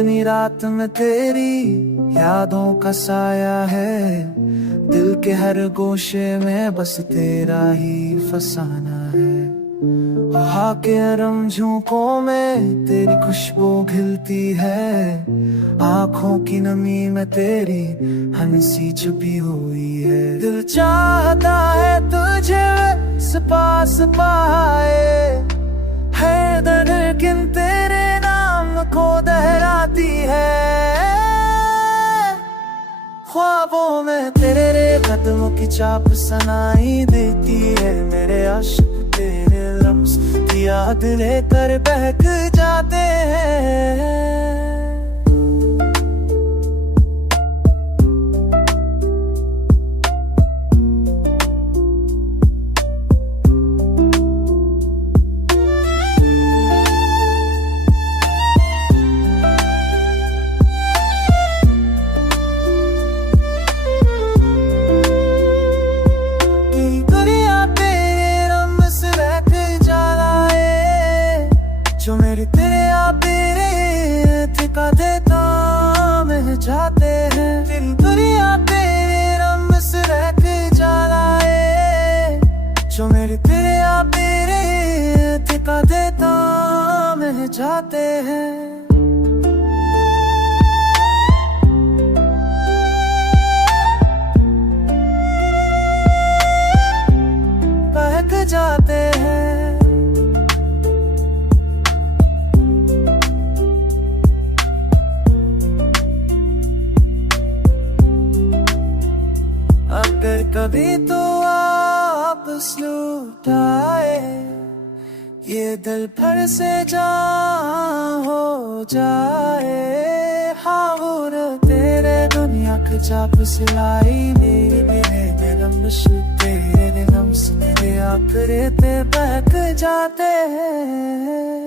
चांदनी रात में तेरी यादों का साया है। दिल के हर गोशे में बस तेरा ही फसाना है। वहाँ के नरम झोंकों में तेरी खुशबू खिलती है। आँखों की नमी में तेरी हंसी छुपी हुई है। दिल चाहता है तुझे पास पाए, है धड़कन तेरे नाम को दोहराती है। ख्वाबों में तेरे कदमों की चाप सुनाई देती है। मेरे आशिक तेरे लम्स की याद लेकर बहक जाते हैं। जो मेरे तेरे तेरे ठिका देता में जाते हैं। तेरी दुनिया तेरे रंग से रह के जाए, जो मेरे तेरे तेरे ठिका देता में जाते हैं। बहक जाते हैं। अगर कभी तो वापस लौट आए, ये दिल भर से जान हो जाए। हाँ तेरे दुनिया के चाप सिलाई मेरे नम्स तेरे नम्स तेरे आखिर पे बहक जाते हैं।